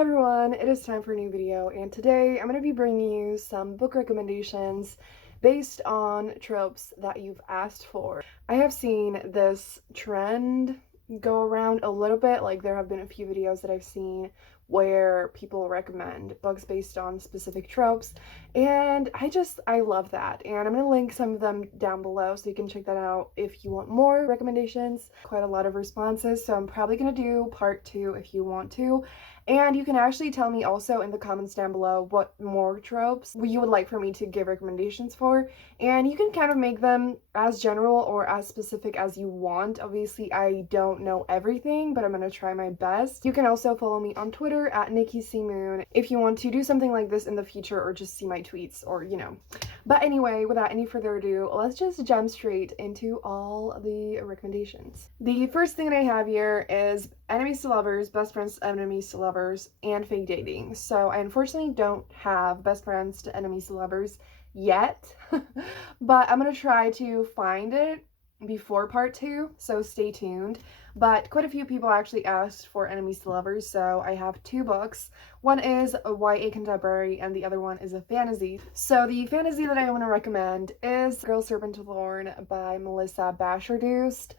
Hi everyone, it is time for a new video, and today I'm going to be bringing you some book recommendations based on tropes that you've asked for. I have seen this trend go around a little bit, like there have been a few videos that I've seen where people recommend books based on specific tropes, and I love that, and I'm going to link some of them down below so you can check that out if you want more recommendations. Quite a lot of responses, so I'm probably going to do part 2 if you want to. And you can actually tell me also in the comments down below what more tropes you would like for me to give recommendations for. And you can kind of make them as general or as specific as you want. Obviously, I don't know everything, but I'm going to try my best. You can also follow me on Twitter at NikkiCMoon if you want to do something like this in the future or just see my tweets or, you know. But anyway, without any further ado, let's just jump straight into all the recommendations. The first thing that I have here is enemies to lovers, best friends to enemies to lovers, and fake dating. So I unfortunately don't have best friends to enemies to lovers yet, but I'm gonna try to find it before part 2, so stay tuned. But quite a few people actually asked for enemies to lovers, so I have 2 books. One is a YA contemporary and the other one is a fantasy. So the fantasy that I want to recommend is Serpent, Thorn by Melissa Bashardoust.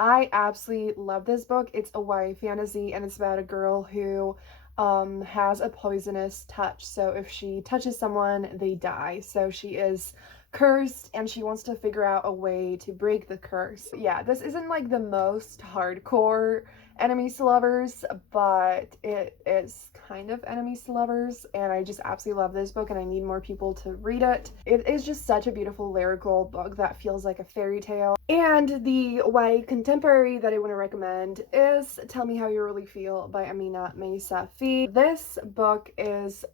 I absolutely love this book. It's a YA fantasy and it's about a girl who has a poisonous touch. So if she touches someone, they die. So she is cursed and she wants to figure out a way to break the curse. Yeah, this isn't like the most hardcore enemies to lovers, but it is kind of enemies to lovers, and I just absolutely love this book and I need more people to read it. It is just such a beautiful lyrical book that feels like a fairy tale. And the YA contemporary that I want to recommend is Tell Me How You Really Feel by Aminah Safi. This book has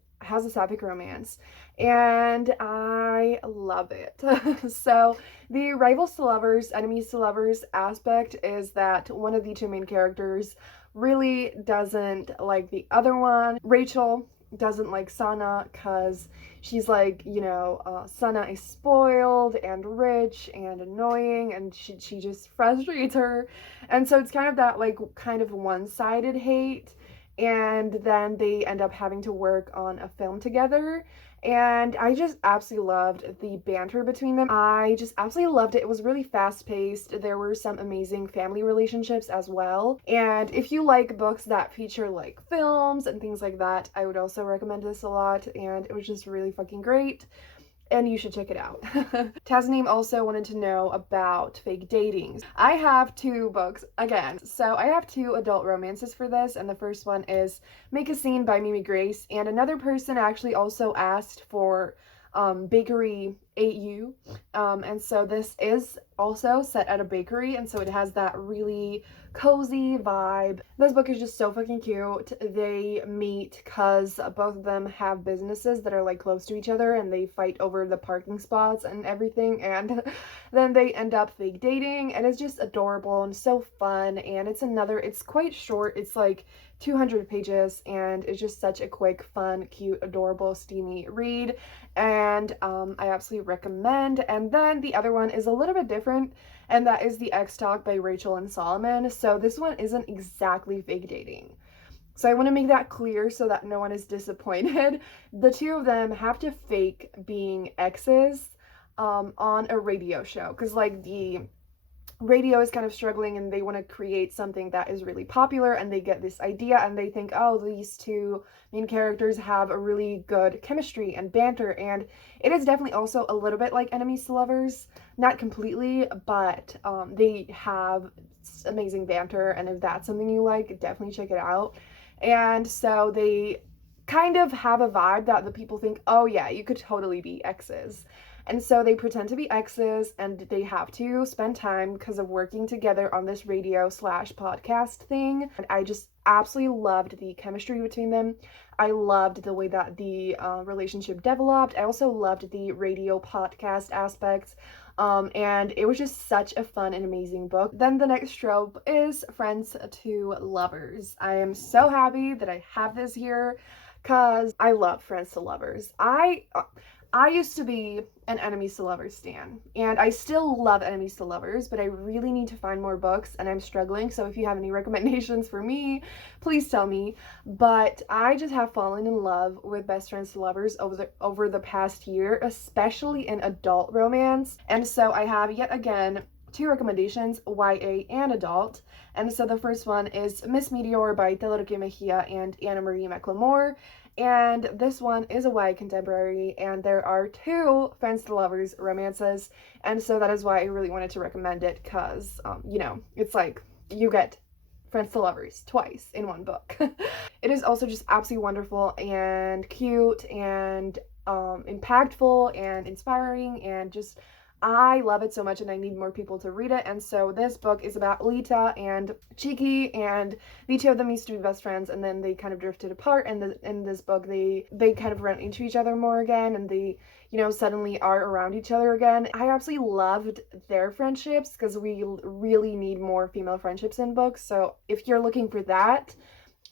a sapphic romance and I love it. So the rivals to lovers, enemies to lovers aspect is that one of the 2 main characters really doesn't like the other one. Rachel doesn't like Sana because she's like, you know, Sana is spoiled and rich and annoying and she just frustrates her. And so it's kind of that like kind of one-sided hate. And then they end up having to work on a film together, and I just absolutely loved the banter between them. I just absolutely loved it. It was really fast-paced. There were some amazing family relationships as well, and if you like books that feature like films and things like that, I would also recommend this a lot, and it was just really fucking great. And you should check it out. Tasneem also wanted to know about fake dating. I have 2 books again. So I have 2 adult romances for this, and the first one is Make a Scene by Mimi Grace, and another person actually also asked for Bakery AU, and so this is also set at a bakery, and so it has that really cozy vibe. This book is just so fucking cute. They meet because both of them have businesses that are like close to each other, and they fight over the parking spots and everything, and then they end up fake dating, and it's just adorable and so fun. And it's quite short. It's like 200 pages, and it's just such a quick, fun, cute, adorable, steamy read, and I absolutely recommend. And then the other one is a little bit different, and that is The X Talk by Rachel and Solomon. So this one isn't exactly fake dating. So I want to make that clear so that no one is disappointed. The 2 of them have to fake being exes on a radio show, because like the radio is kind of struggling and they want to create something that is really popular, and they get this idea and they think, oh, these 2 main characters have a really good chemistry and banter, and it is definitely also a little bit like enemies to lovers, not completely, but they have amazing banter, and if that's something you like, definitely check it out. And so they kind of have a vibe that the people think, oh yeah, you could totally be exes. And so they pretend to be exes, and they have to spend time because of working together on this radio/podcast thing. And I just absolutely loved the chemistry between them. I loved the way that the relationship developed. I also loved the radio podcast aspects. And it was just such a fun and amazing book. Then the next trope is friends to lovers. I am so happy that I have this here because I love friends to lovers. I used to be an enemies to lovers stan, and I still love enemies to lovers, but I really need to find more books, and I'm struggling. So if you have any recommendations for me, please tell me. But I just have fallen in love with best friends to lovers over the past year, especially in adult romance. And so I have yet again 2 recommendations, YA and adult. And so the first one is Miss Meteor by Tehlor Mejia and Anna Marie McLemore. And this one is a YA contemporary, and there are 2 friends to lovers romances, and so that is why I really wanted to recommend it, because, you know, it's like you get friends to lovers twice in one book. It is also just absolutely wonderful and cute and impactful and inspiring, and just I love it so much, and I need more people to read it. And so this book is about Lita and Cheeky, and the 2 of them used to be best friends, and then they kind of drifted apart. And in this book, they kind of run into each other more again, and they, you know, suddenly are around each other again. I absolutely loved their friendships, because we really need more female friendships in books. So if you're looking for that,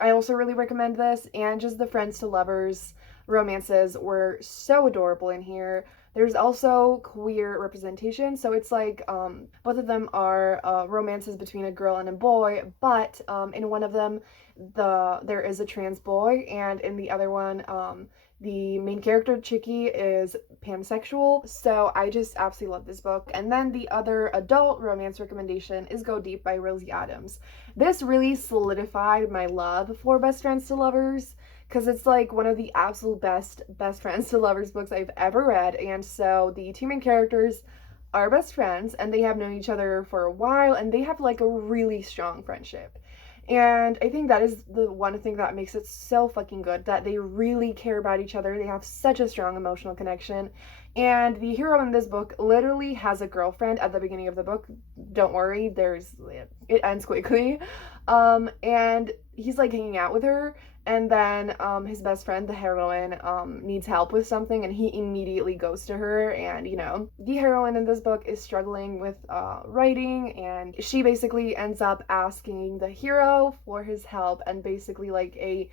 I also really recommend this. And just the friends to lovers romances were so adorable in here. There's also queer representation, so it's like both of them are romances between a girl and a boy, but in one of them there is a trans boy, and in the other one the main character, Chicky, is pansexual. So I just absolutely love this book. And then the other adult romance recommendation is Go Deep by Rilzy Adams. This really solidified my love for best friends to lovers, because it's like one of the absolute best friends to lovers books I've ever read. And so the 2 main characters are best friends, and they have known each other for a while, and they have like a really strong friendship. And I think that is the one thing that makes it so fucking good, that they really care about each other. They have such a strong emotional connection. And the hero in this book literally has a girlfriend at the beginning of the book. Don't worry, it ends quickly. And he's like hanging out with her, and then his best friend, the heroine, needs help with something, and he immediately goes to her. And, you know, the heroine in this book is struggling with writing, and she basically ends up asking the hero for his help, and basically like a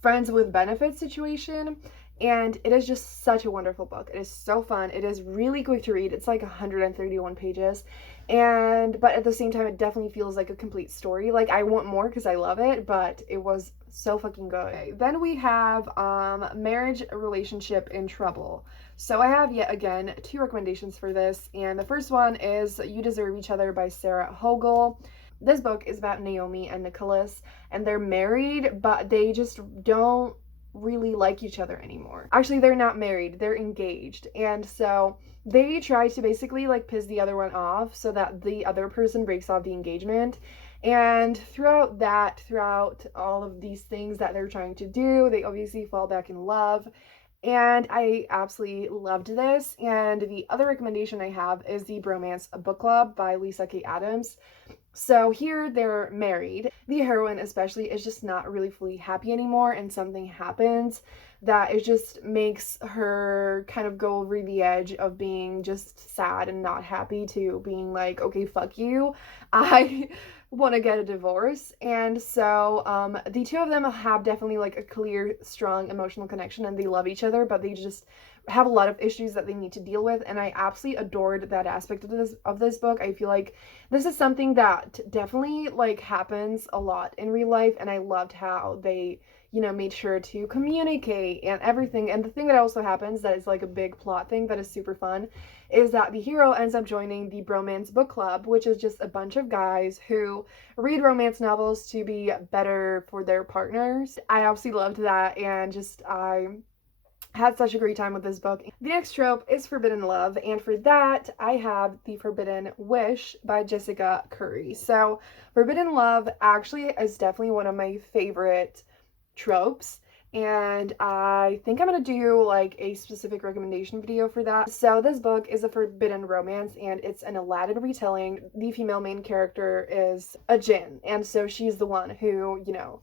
friends with benefits situation. And it is just such a wonderful book. It is so fun. It is really quick to read. It's like 131 pages. But at the same time, it definitely feels like a complete story. Like, I want more because I love it, but it was so fucking good. Okay, then we have Marriage Relationship in Trouble. So I have yet again 2 recommendations for this. And the first one is You Deserve Each Other by Sarah Hogle. This book is about Naomi and Nicholas, and they're married, but they just don't really like each other anymore. Actually, they're not married, they're engaged. And so they try to basically like piss the other one off so that the other person breaks off the engagement. And throughout all of these things that they're trying to do, they obviously fall back in love. And I absolutely loved this. And the other recommendation I have is the Bromance Book Club by Lyssa K. Adams. So here they're married. The heroine especially is just not really fully happy anymore, and something happens that it just makes her kind of go over the edge of being just sad and not happy to being like, okay, fuck you, I want to get a divorce. And so the 2 of them have definitely like a clear, strong emotional connection, and they love each other, but they just have a lot of issues that they need to deal with. And I absolutely adored that aspect of this book. I feel like this is something that definitely like happens a lot in real life, and I loved how they, you know, made sure to communicate and everything. And the thing that also happens that is like a big plot thing that is super fun is that the hero ends up joining the Bromance Book Club, which is just a bunch of guys who read romance novels to be better for their partners. I absolutely loved that, and just I had such a great time with this book. The next trope is Forbidden Love, and for that I have The Forbidden Wish by Jessica Khoury. So Forbidden Love actually is definitely one of my favorite tropes, and I think I'm gonna do like a specific recommendation video for that. So this book is a forbidden romance, and it's an Aladdin retelling. The female main character is a jinn, and so she's the one who, you know,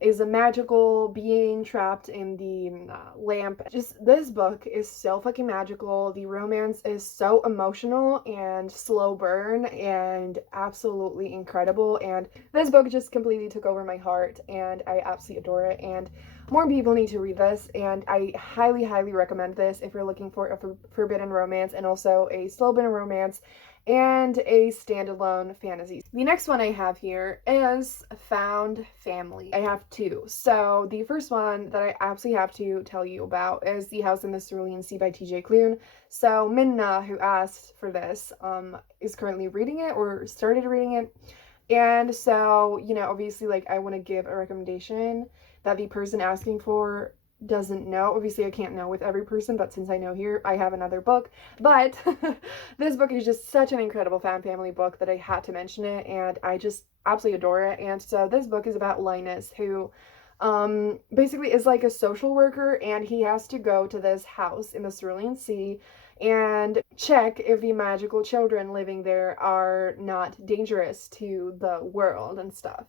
is a magical being trapped in the lamp. Just this book is so fucking magical. The romance is so emotional and slow burn and absolutely incredible. And this book just completely took over my heart, and I absolutely adore it. And more people need to read this, and I highly, highly recommend this if you're looking for a forbidden romance and also a slow burn romance and a standalone fantasy. The next one I have here is Found Family. I have two. So the first one that I absolutely have to tell you about is The House in the Cerulean Sea by TJ Klune. So Minna, who asked for this, is currently reading it or started reading it. And so, you know, obviously, like, I want to give a recommendation that the person asking for doesn't know. Obviously, I can't know with every person, but since I know here, I have another book. But this book is just such an incredible found family book that I had to mention it, and I just absolutely adore it. And so this book is about Linus, who basically is like a social worker, and he has to go to this house in the Cerulean Sea and check if the magical children living there are not dangerous to the world and stuff.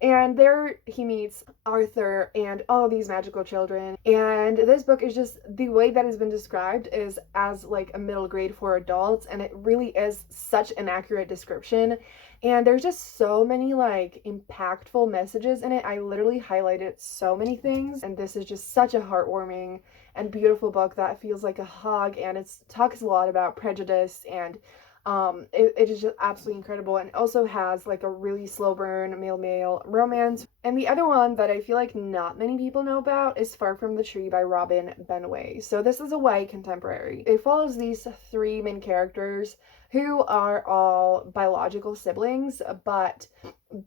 And there he meets Arthur and all of these magical children. And this book is just, the way that it's been described is as like a middle grade for adults, and it really is such an accurate description. And there's just so many like impactful messages in it. I literally highlighted so many things, and this is just such a heartwarming and beautiful book that feels like a hug, and it talks a lot about prejudice, and it is just absolutely incredible, and also has like a really slow burn male romance. And the other one that I feel like not many people know about is Far From the Tree by Robin Benway. So this is a YA contemporary. It follows these three main characters who are all biological siblings, but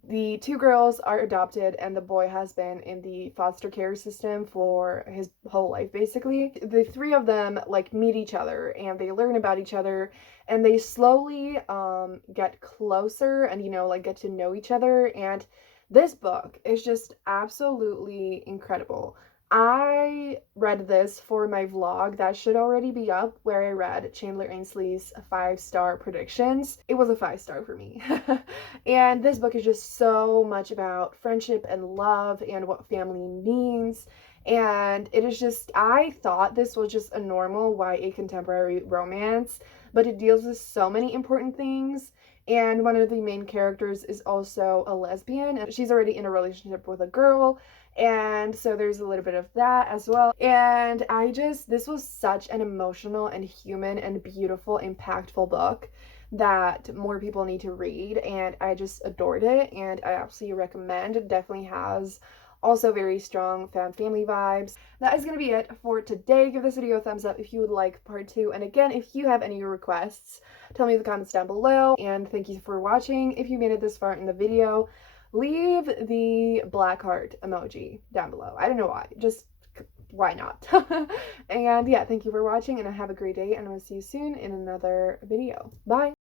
the two girls are adopted and the boy has been in the foster care system for his whole life, basically. The three of them like meet each other and they learn about each other, and they slowly get closer and, you know, like get to know each other. And this book is just absolutely incredible. I read this for my vlog that should already be up, where I read Chandler Ainsley's 5-star predictions. It was a 5-star for me. And this book is just so much about friendship and love and what family means. And it is just, I thought this was just a normal YA contemporary romance, but it deals with so many important things. And one of the main characters is also a lesbian, and she's already in a relationship with a girl. And so there's a little bit of that as well. And this was such an emotional and human and beautiful, impactful book that more people need to read. And I just adored it, and I absolutely recommend. It definitely has also very strong found family vibes. That is going to be it for today. Give this video a thumbs up if you would like part 2. And again, if you have any requests, tell me in the comments down below. And thank you for watching. If you made it this far in the video, leave the black heart emoji down below. I don't know why, just why not? And yeah, thank you for watching, and have a great day, and I will see you soon in another video. Bye!